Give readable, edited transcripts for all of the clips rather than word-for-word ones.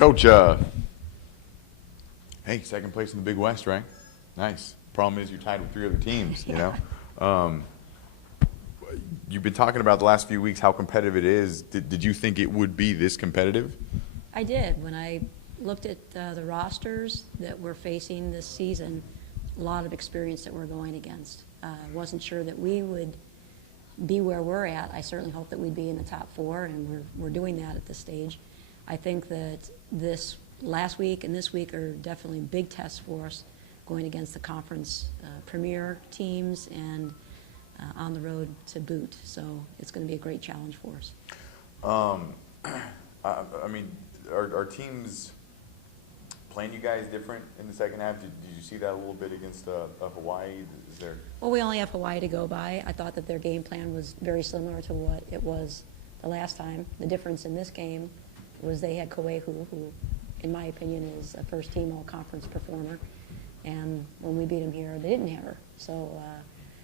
Coach, hey, second place in the Big West, right? Nice. Problem is you're tied with three other teams, you know? You've been talking about the last few weeks how competitive it is. Did you think it would be this competitive? I did. When I looked at the rosters that we're facing this season, a lot of experience that we're going against. Wasn't sure that we would be where we're at. I certainly hope that we'd be in the top four, and we're doing that at this stage. I think that this last week and this week are definitely big tests for us, going against the conference premier teams and on the road to boot. So it's going to be a great challenge for us. I mean, are teams playing you guys different in the second half? Did you see that a little bit against Hawaii? Is there? Well, we only have Hawaii to go by. I thought that their game plan was very similar to what it was the last time. The difference in this game was they had Kauai, who in my opinion is a first-team all-conference performer. And when we beat them here, they didn't have her. So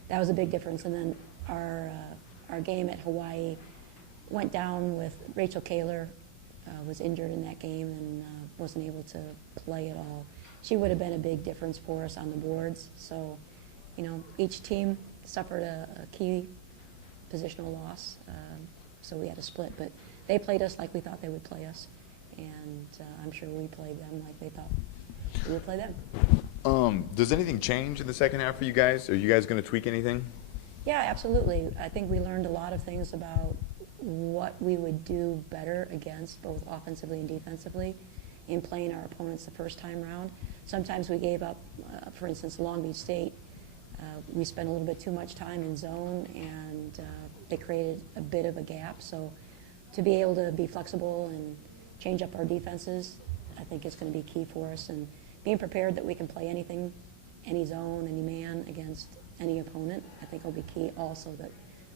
that was a big difference. And then our game at Hawaii went down with Rachel Kaler, was injured in that game and wasn't able to play at all. She would have been a big difference for us on the boards. So, you know, each team suffered a key positional loss, so we had to split. But they played us like we thought they would play us, and I'm sure we played them like they thought we would play them. Does anything change in the second half for you guys? Are you guys going to tweak anything? Yeah, absolutely. I think we learned a lot of things about what we would do better against, both offensively and defensively, in playing our opponents the first time round. Sometimes we gave up, for instance, Long Beach State. We spent a little bit too much time in zone, and they created a bit of a gap. So to be able to be flexible and change up our defenses, I think is going to be key for us. And being prepared that we can play anything, any zone, any man against any opponent, I think will be key also, that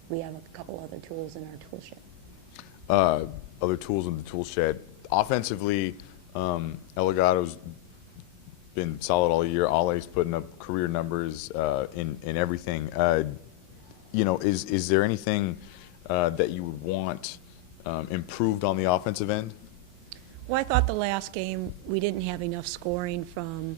we have a couple other tools in our tool shed. Other tools in the tool shed. Offensively, Elegato's been solid all year. Ole's putting up career numbers in everything. You know, is there anything that you would want improved on the offensive end? Well, I thought the last game we didn't have enough scoring from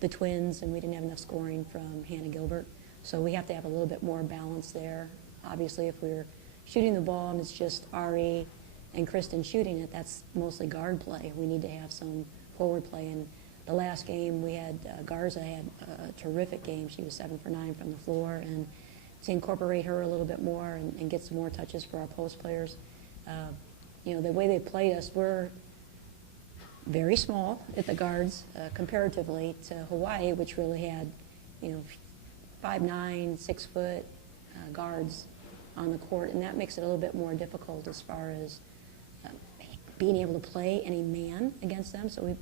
the Twins, and we didn't have enough scoring from Hannah Gilbert. So we have to have a little bit more balance there. Obviously, if we're shooting the ball and it's just Ari and Kristen shooting it, that's mostly guard play. We need to have some forward play. And the last game we had, Garza had a terrific game. She was 7 for 9 from the floor. And to incorporate her a little bit more and get some more touches for our post players. You know, the way they played us, we're very small at the guards comparatively to Hawaii, which really had, you know, 5'9", 6 foot guards on the court, and that makes it a little bit more difficult as far as being able to play any man against them. So we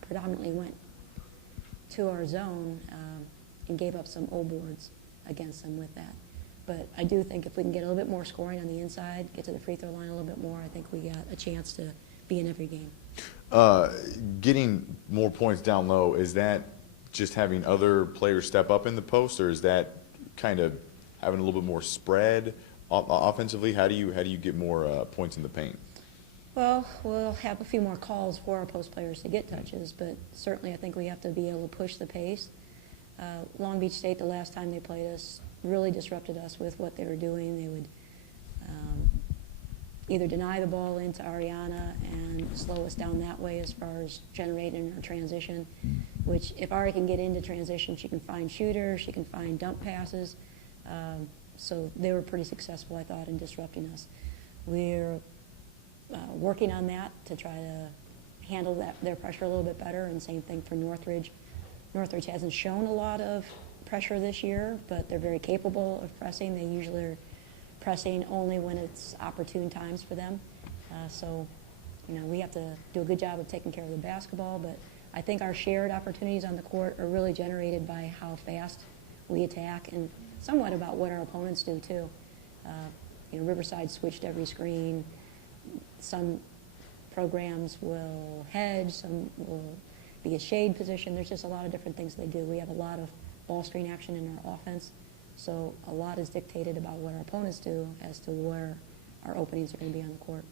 predominantly went to our zone and gave up some O boards against them with that. But I do think if we can get a little bit more scoring on the inside, get to the free throw line a little bit more, I think we got a chance to be in every game. Getting more points down low, is that just having other players step up in the post, or is that kind of having a little bit more spread offensively? How do you get more points in the paint? Well, we'll have a few more calls for our post players to get touches, but certainly I think we have to be able to push the pace. Long Beach State, the last time they played us, really disrupted us with what they were doing. They would either deny the ball into Ariana and slow us down that way as far as generating our transition, which if Ari can get into transition, she can find shooters, she can find dump passes. So they were pretty successful, I thought, in disrupting us. We're working on that to try to handle their pressure a little bit better, and same thing for Northridge. Northridge hasn't shown a lot of pressure this year, but they're very capable of pressing. They usually are pressing only when it's opportune times for them. So, you know, we have to do a good job of taking care of the basketball, but I think our shared opportunities on the court are really generated by how fast we attack and somewhat about what our opponents do too. You know, Riverside switched every screen. Some programs will hedge, some will be a shade position. There's just a lot of different things they do. We have a lot of ball screen action in our offense, so a lot is dictated about what our opponents do as to where our openings are going to be on the court.